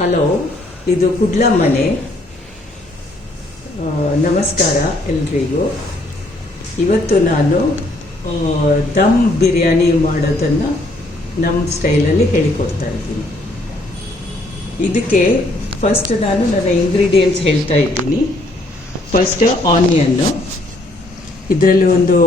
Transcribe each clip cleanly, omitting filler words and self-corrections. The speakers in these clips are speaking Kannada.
ಹಲೋ, ಇದು ಕುಡ್ಲ ಮನೆ. ನಮಸ್ಕಾರ ಎಲ್ರಿಗೂ. ಇವತ್ತು ನಾನು ದಮ್ ಬಿರಿಯಾನಿ ಮಾಡೋದನ್ನು ನಮ್ಮ ಸ್ಟೈಲಲ್ಲಿ ಹೇಳಿಕೊಡ್ತಾ ಇದ್ದೀನಿ. ಇದಕ್ಕೆ ಫಸ್ಟ್ ನಾನು ನನ್ನ ಇಂಗ್ರೀಡಿಯೆಂಟ್ಸ್ ಹೇಳ್ತಾ ಇದ್ದೀನಿ. ಫಸ್ಟ್ ಆನಿಯನ್ನು, ಇದರಲ್ಲಿ ಒಂದು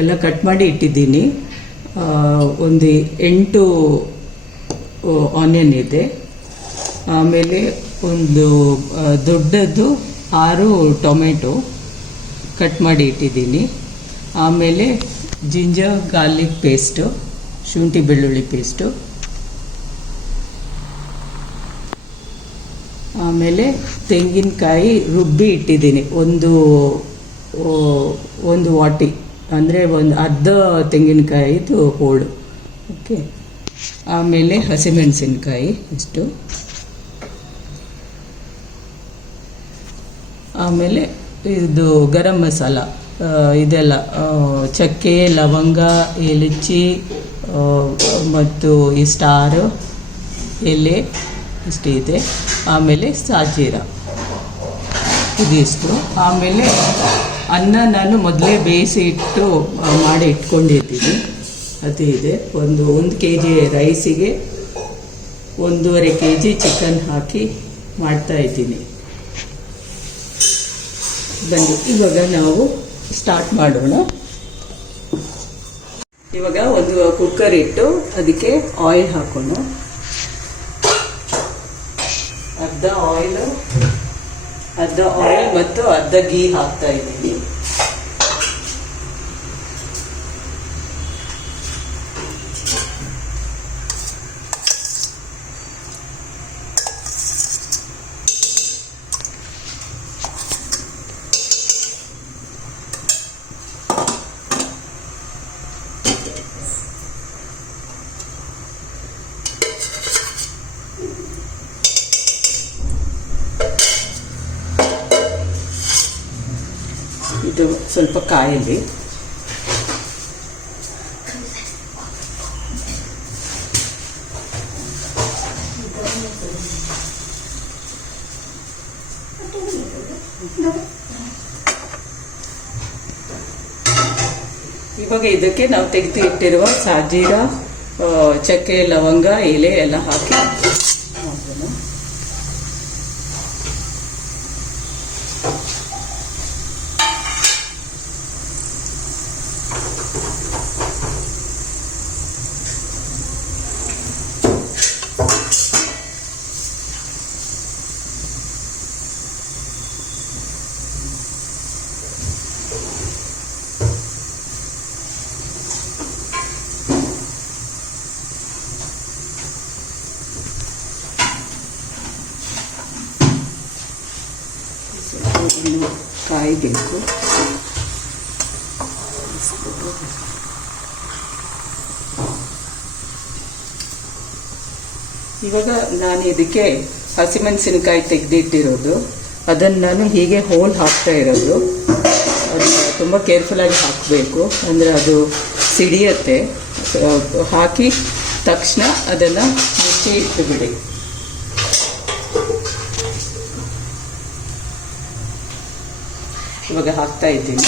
ಎಲ್ಲ ಕಟ್ ಮಾಡಿ ಇಟ್ಟಿದ್ದೀನಿ. ಒಂದು 8 ಆನಿಯನ್ ಇದೆ. ಆಮೇಲೆ ಒಂದು ದೊಡ್ಡದು 6 ಟೊಮೆಟೊ ಕಟ್ ಮಾಡಿ ಇಟ್ಟಿದ್ದೀನಿ. ಆಮೇಲೆ ಜಿಂಜರ್ ಗಾರ್ಲಿಕ್ ಪೇಸ್ಟು, ಶುಂಠಿ ಬೆಳ್ಳುಳ್ಳಿ ಪೇಸ್ಟು. ಆಮೇಲೆ ತೆಂಗಿನಕಾಯಿ ರುಬ್ಬಿ ಇಟ್ಟಿದ್ದೀನಿ, ಒಂದು ವಾಟಿ, ಅಂದರೆ ಒಂದು ಅರ್ಧ ತೆಂಗಿನಕಾಯಿದು ಹೋಳು. ಓಕೆ. ಆಮೇಲೆ ಹಸಿಮೆಣಸಿನ್ಕಾಯಿ ಇಷ್ಟು. ಆಮೇಲೆ ಇದು ಗರಂ ಮಸಾಲ, ಇದೆಲ್ಲ ಚಕ್ಕೆ, ಲವಂಗ, ಏಲಕ್ಕಿ ಮತ್ತು ಈ ಸ್ಟಾರು ಎಲೆ ಇಷ್ಟಿದೆ. ಆಮೇಲೆ ಸಾಜೀರ ಇದಿಷ್ಟು. ಆಮೇಲೆ ಅನ್ನ ನಾನು ಮೊದಲೇ ಬೇಯಿಸಿ ಮಾಡಿ ಇಟ್ಕೊಂಡಿದ್ದೀನಿ, ಅದು ಇದೆ. ಒಂದು kg ರೈಸಿಗೆ 1.5 kg ಚಿಕನ್ ಹಾಕಿ ಮಾಡ್ತಾ ಇದ್ದೀನಿ. ಬನ್ನಿ ಇವಾಗ ನಾವು ಸ್ಟಾರ್ಟ್ ಮಾಡೋಣ. ಇವಾಗ ಒಂದು ಕುಕ್ಕರ್ ಇಟ್ಟು ಅದಕ್ಕೆ ಆಯಿಲ್ ಹಾಕೋಣ. ಅರ್ಧ ಆಯಿಲ್ ಮತ್ತು ಅರ್ಧ ಗೀ ಹಾಕ್ತಾ ಇದ್ದೀನಿ. ಇದು ಸ್ವಲ್ಪ ಕಾಯಲಿ. ಇವಾಗ ಇದಕ್ಕೆ ನಾವು ತೆಗೆದು ಇಟ್ಟಿರುವ ಸಾಜೀರ, ಚಕ್ಕೆ, ಲವಂಗ, ಎಲೆ ಎಲ್ಲ ಹಾಕಿ ಮಾಡೋಣ. ಕಾಯಬೇಕು. ಇವಾಗ ನಾನು ಇದಕ್ಕೆ ಹಸಿಮೆಣಸಿನಕಾಯಿ ತೆಗೆದಿಟ್ಟಿರೋದು, ಅದನ್ನು ನಾನು ಹೀಗೆ ಹೋಲ್ ಹಾಕ್ತಾ ಇರೋದು. ಅದು ತುಂಬ ಕೇರ್ಫುಲ್ಲಾಗಿ ಹಾಕಬೇಕು, ಅಂದರೆ ಅದು ಸಿಡಿಯತ್ತೆ. ಹಾಕಿ ತಕ್ಷಣ ಅದನ್ನು ಮುಚ್ಚಿ ಇಟ್ಟು ಬಿಡಿ. ಇವಾಗ ಹಾಕ್ತಾ ಇದ್ದೀನಿ.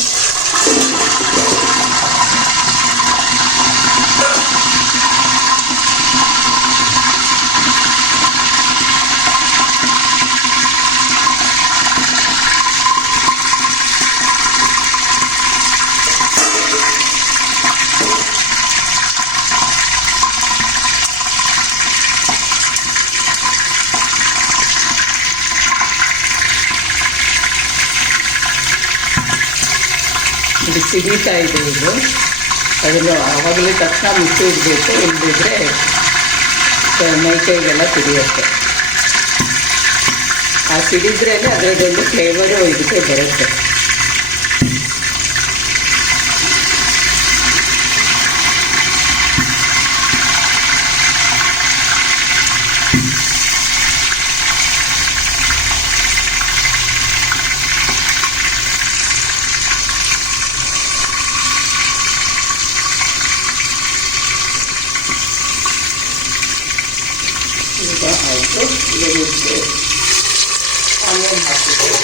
ಇದು ಸಿಡಿತಾ ಇದೆ. ಇದು ಅದನ್ನು ಆವಾಗಲೇ ತಕ್ಷಣ ಮುಚ್ಚಿ ಇಡಬೇಕು, ಇಲ್ಲದಿದ್ರೆ ಮೈಕೈಗೆಲ್ಲ ಸಿಡಿಯುತ್ತೆ. ಆ ಸಿಡಿದ್ರೇ ಅದರದ್ದೊಂದು ಫ್ಲೇವರು ಇದಕ್ಕೆ ಬರುತ್ತೆ. ಆಯಿತು. ಇದಕ್ಕೆ ಆನಿಯನ್ ಹಾಕಿದ್ದೇವೆ.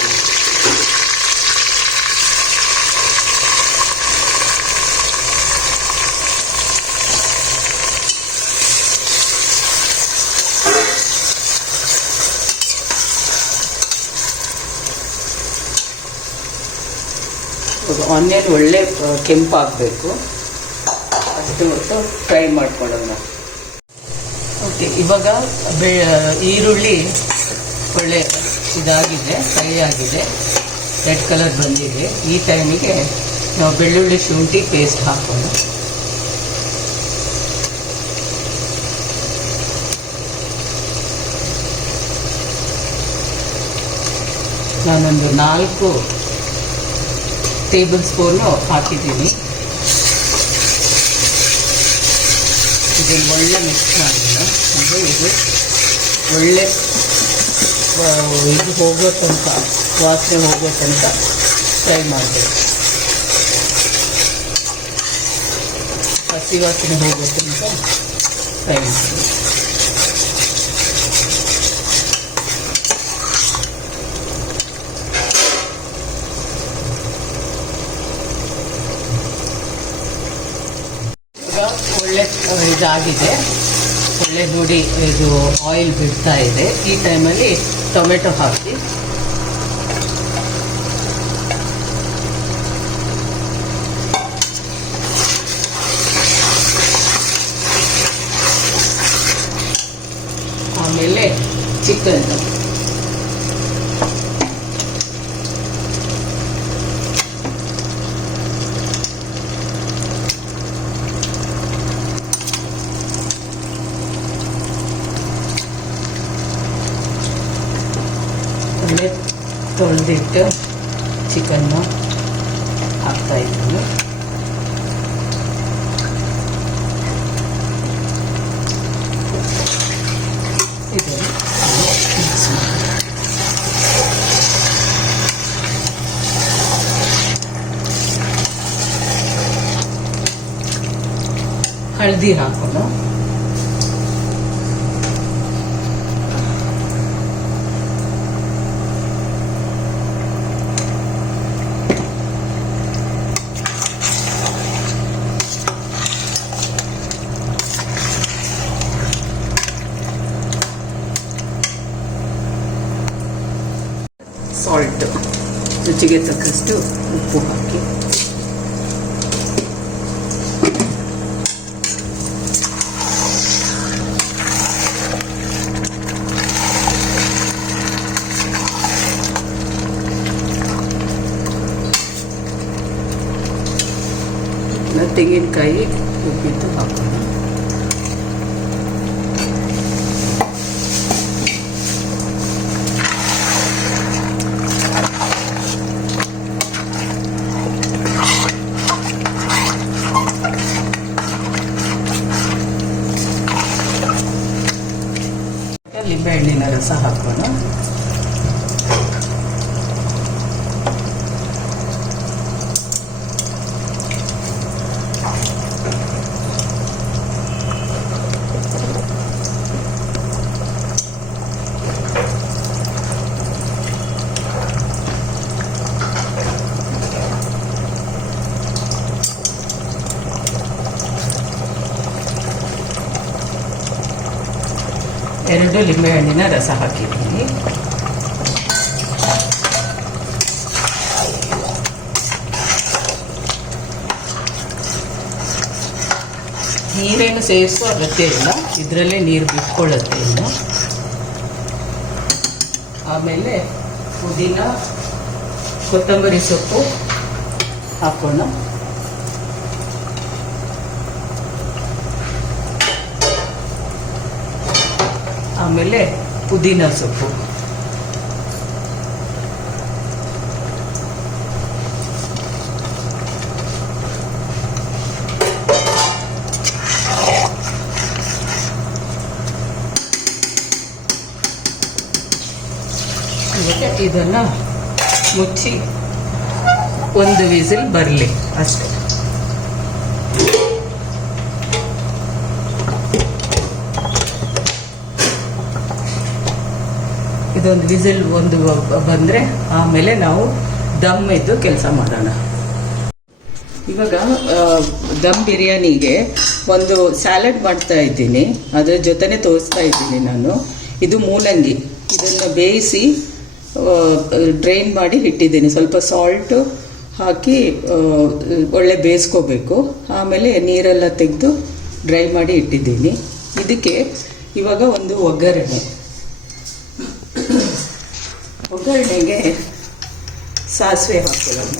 ಆನಿಯನ್ ಒಳ್ಳೆ ಕೆಂಪಾಗಬೇಕು, ಅಷ್ಟು ಹೊತ್ತು ಫ್ರೈ ಮಾಡ್ಕೊಳ್ಳೋಣ. ಓಕೆ, ಇವಾಗ ಈರುಳ್ಳಿ ಒಳ್ಳೆ ಇದಾಗಿದೆ, ಫ್ರೈ ಆಗಿದೆ, ರೆಡ್ ಕಲರ್ ಬಂದಿದೆ. ಈ ಟೈಮಿಗೆ ನಾವು ಬೆಳ್ಳುಳ್ಳಿ ಶುಂಠಿ ಪೇಸ್ಟ್ ಹಾಕೋಣ. ನಾನೊಂದು 4 ಟೇಬಲ್ ಸ್ಪೂನು ಹಾಕಿದ್ದೀನಿ. ಇದನ್ನು ಒಳ್ಳೆ ಮಿಕ್ಸ್ ಮಾಡೋಣ. ಅಂದರೆ ಇದು ಒಳ್ಳೆ ಇದು ಹೋಗೋ ತನಕ, ವಾಸನೆ ಹೋಗೋ ತನಕ ಫ್ರೈ ಮಾಡಬೇಕು. ಹಸಿ ವಾಸನೆ ಹೋಗೋ ತನಕ ಫ್ರೈ ಮಾಡಬೇಕು. ಒಳ್ಳೆ ಇದಾಗಿದೆ, ಒಳ್ಳೆ ನೋಡಿ ಇದು ಆಯಿಲ್ ಬಿಡ್ತಾ ಇದೆ. ಈ ಟೈಮಲ್ಲಿ ಟೊಮೆಟೊ ಹಾಕಿ ಆಮೇಲೆ ಚಿಕನ್ ತೊಳೆದಿಟ್ಟು ಚಿಕನ್ನು ಹಾಕ್ತಾ ಇದ್ದೀನಿ. ಇದನ್ನು ಮಿಕ್ಸ್ ಮಾಡಿ ಹಳದಿ ಹಾಕೋಣ. ಸಾಲ್ಟ್, ರುಚಿಗೆ ತಕ್ಕಷ್ಟು ಉಪ್ಪು ಹಾಕಿ ತೆಂಗಿನಕಾಯಿ ಉಪ್ಪಿಟ್ಟು ಹಾಕೋಣ. ಲಿಂಬೆಹಣ್ಣಿನ ರಸ ಹಾಕೋಣ. ಎರಡು ಲಿಂಬೆಹಣ್ಣಿನ ರಸ ಹಾಕಿದ್ದೀನಿ. ನೀರೇನು ಸೇರಿಸೋ ಅಗತ್ಯ ಇಲ್ಲ, ಇದರಲ್ಲೇ ನೀರು ಬಿಟ್ಕೊಳ್ಳುತ್ತೆ ಇನ್ನು. ಆಮೇಲೆ ಪುದೀನ, ಕೊತ್ತಂಬರಿ ಸೊಪ್ಪು ಹಾಕೋಣ. ಆಮೇಲೆ ಪುದೀನ ಸೊಪ್ಪು, ಇದನ್ನು ಮುಚ್ಚಿ ಒಂದು ವಿಸಿಲ್ ಬರಲಿ ಅಷ್ಟೇ. ಇದೊಂದು ವಿಸಿಲ್ ಒಂದು ಬಂದರೆ ಆಮೇಲೆ ನಾವು ದಮ್ ಇದ್ದು ಕೆಲಸ ಮಾಡೋಣ. ಇವಾಗ ದಮ್ ಬಿರಿಯಾನಿಗೆ ಒಂದು ಸ್ಯಾಲಡ್ ಮಾಡ್ತಾ ಇದ್ದೀನಿ, ಅದರ ಜೊತೆನೇ ತೋರಿಸ್ತಾ ಇದ್ದೀನಿ ನಾನು. ಇದು ಮೂಲಂಗಿ, ಇದನ್ನು ಬೇಯಿಸಿ ಡ್ರೈನ್ ಮಾಡಿ ಇಟ್ಟಿದ್ದೀನಿ. ಸ್ವಲ್ಪ ಸಾಲ್ಟು ಹಾಕಿ ಒಳ್ಳೆ ಬೇಯಿಸ್ಕೋಬೇಕು. ಆಮೇಲೆ ನೀರೆಲ್ಲ ತೆಗೆದು ಡ್ರೈ ಮಾಡಿ ಇಟ್ಟಿದ್ದೀನಿ. ಇದಕ್ಕೆ ಇವಾಗ ಒಂದು ಒಗ್ಗರಣೆಗೆ ಸಾಸಿವೆ ಹಾಕೊಳ್ಳೋಣ.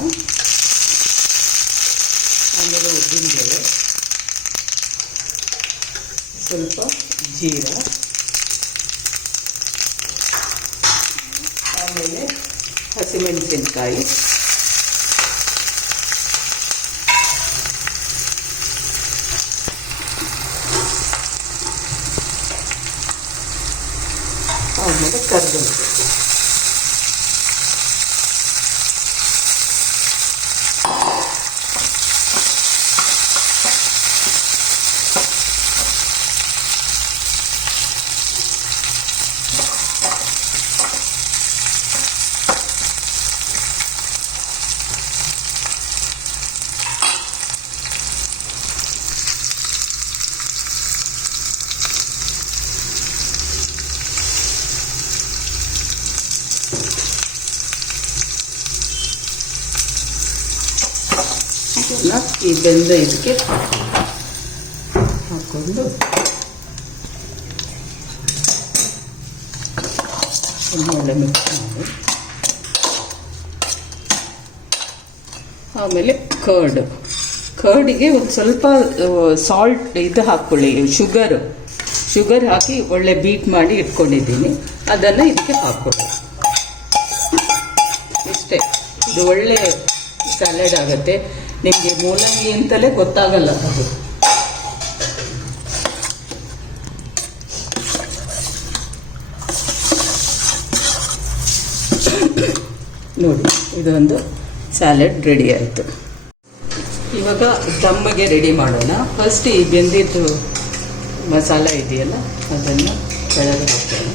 ಆಮೇಲೆ ಉದ್ದಿನಬೇಳೆ, ಸ್ವಲ್ಪ ಜೀರ, ಆಮೇಲೆ ಹಸಿಮೆಣಸಿನಕಾಯಿ, ಆಮೇಲೆ ಕರಿಬೇವು. ಈ ಬೆಂದ ಇದಕ್ಕೆ ಹಾಕೊಂಡು ಒಳ್ಳೆ ಮಿಕ್ಸ್ ಮಾಡಿ, ಆಮೇಲೆ ಕರ್ಡಿಗೆ ಒಂದು ಸ್ವಲ್ಪ ಸಾಲ್ಟ್ ಇದು ಹಾಕ್ಕೊಳ್ಳಿ, ಶುಗರ್ ಹಾಕಿ ಒಳ್ಳೆ ಬೀಟ್ ಮಾಡಿ ಇಟ್ಕೊಂಡಿದ್ದೀನಿ. ಅದನ್ನು ಇದಕ್ಕೆ ಹಾಕ್ಕೊಳ್ಳಿ. ಇಷ್ಟೇ, ಇದು ಒಳ್ಳೆ ಸ್ಯಾಲಡ್ ಆಗುತ್ತೆ. ನಿಮಗೆ ಮೂಲಂಗಿ ಅಂತಲೇ ಗೊತ್ತಾಗಲ್ಲ ಅದು. ನೋಡಿ, ಇದೊಂದು ಸ್ಯಾಲಡ್ ರೆಡಿ ಆಯಿತು. ಇವಾಗ ದಮ್ಮಿಗೆ ರೆಡಿ ಮಾಡೋಣ. ಫಸ್ಟ್ ಈ ಬೆಂದಿದ್ದು ಮಸಾಲ ಇದೆಯಲ್ಲ ಅದನ್ನು ಕೆಳಗೆ ಹಾಕೋಣ.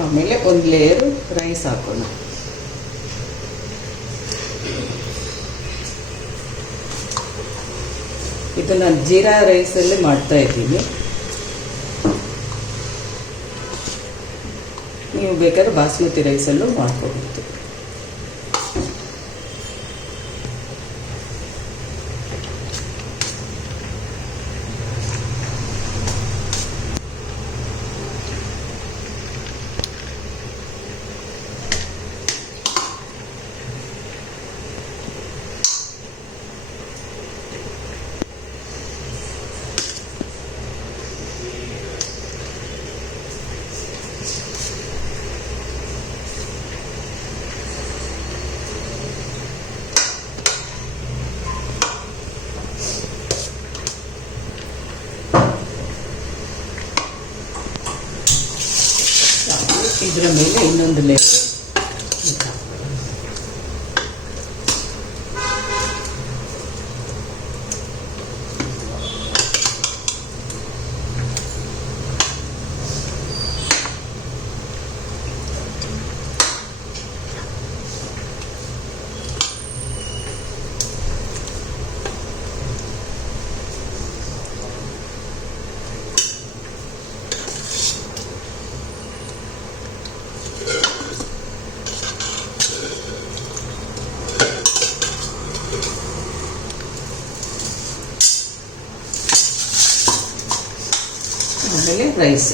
ಆಮೇಲೆ ಒಂದು ಲೇಯರು ರೈಸ್ ಹಾಕೋಣ. ಇದು ನಾನು ಜೀರಾ ರೈಸಲ್ಲಿ ಮಾಡ್ತಾ ಇದ್ದೀನಿ. ನೀವು ಬೇಕಾದ್ರೆ ಬಾಸ್ಮತಿ ರೈಸಲ್ಲೂ ಮಾಡ್ಕೋಬಹುದು. ಇದರ ಮೇಲೆ ಇನ್ನೊಂದು ಲೇಯರ್ ಆಮೇಲೆ ರೈಸ್.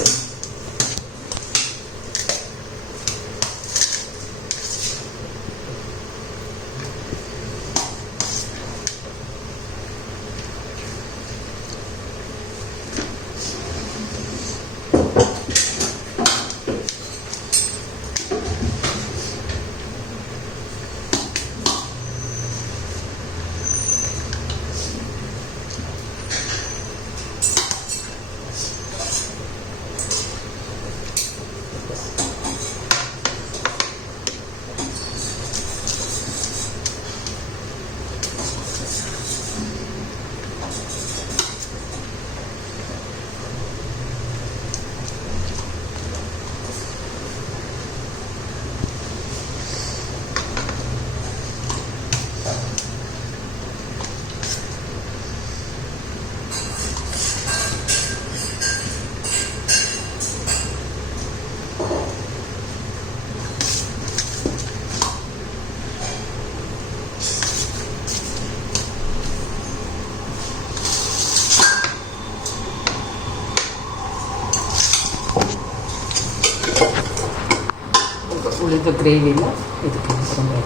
ಉಳಿದ ಗ್ರೇವಿನ ಇದಕ್ಕೆ ಹಾಕ್ಕೊಂಡು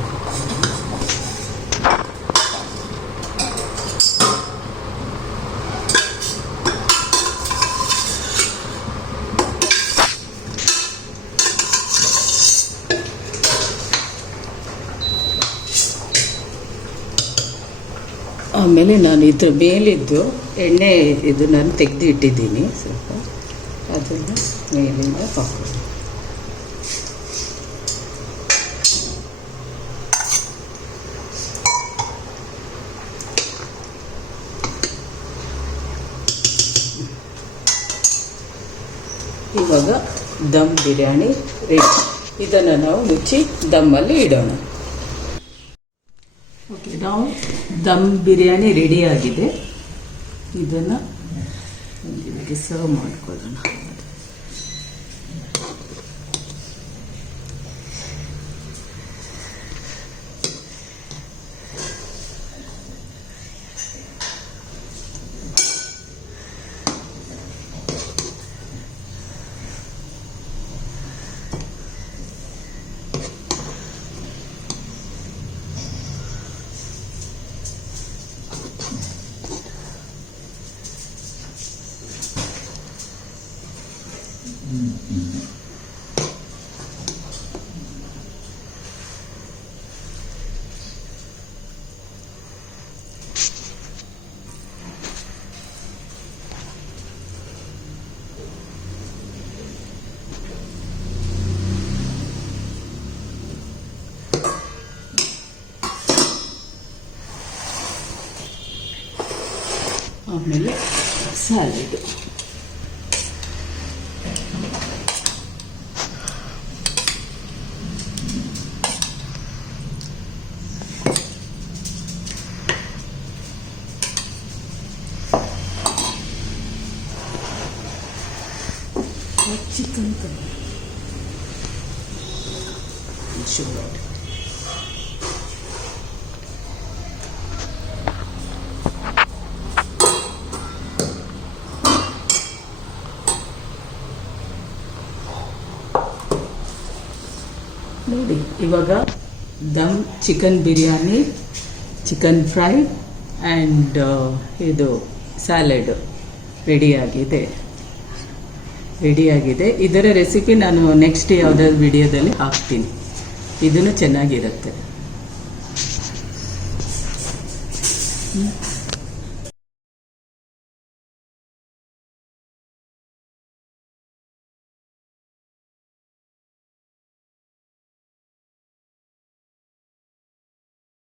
ಆಮೇಲೆ ನಾನು ಇದ್ರ ಮೇಲಿದ್ದು ಎಣ್ಣೆ ಇದು ನಾನು ತೆಗೆದು ಇಟ್ಟಿದ್ದೀನಿ ಸ್ವಲ್ಪ, ಅದನ್ನು ಮೇಲಿಂದ ಹಾಕೋದು. ಇವಾಗ ದಮ್ ಬಿರಿಯಾನಿ ರೆಡಿ. ಇದನ್ನು ನಾವು ಮುಚ್ಚಿ ದಮ್ಮಲ್ಲಿ ಇಡೋಣ. ಓಕೆ, ನಾವು ದಮ್ ಬಿರಿಯಾನಿ ರೆಡಿಯಾಗಿದೆ. ಇದನ್ನು ಇದಕ್ಕೆ ಸರ್ವ್ ಮಾಡ್ಕೊಳ್ಳೋಣ. ಆಮೇಲೆ ಸ್ಯಾಲಡ್. Chicken curry sugar. ನೋಡಿ, ಇವಾಗ dum chicken biryani, chicken fry and ಇದು ಸ್ಯಾಲಡ್ ರೆಡಿಯಾಗಿದೆ. ಇದರ ರೆಸಿಪಿ ನಾನು ನೆಕ್ಸ್ಟ್ ಯಾವುದಾದ್ರು ವಿಡಿಯೋದಲ್ಲಿ ಹಾಕ್ತೀನಿ. ಇದನ್ನು ಚೆನ್ನಾಗಿರುತ್ತೆ.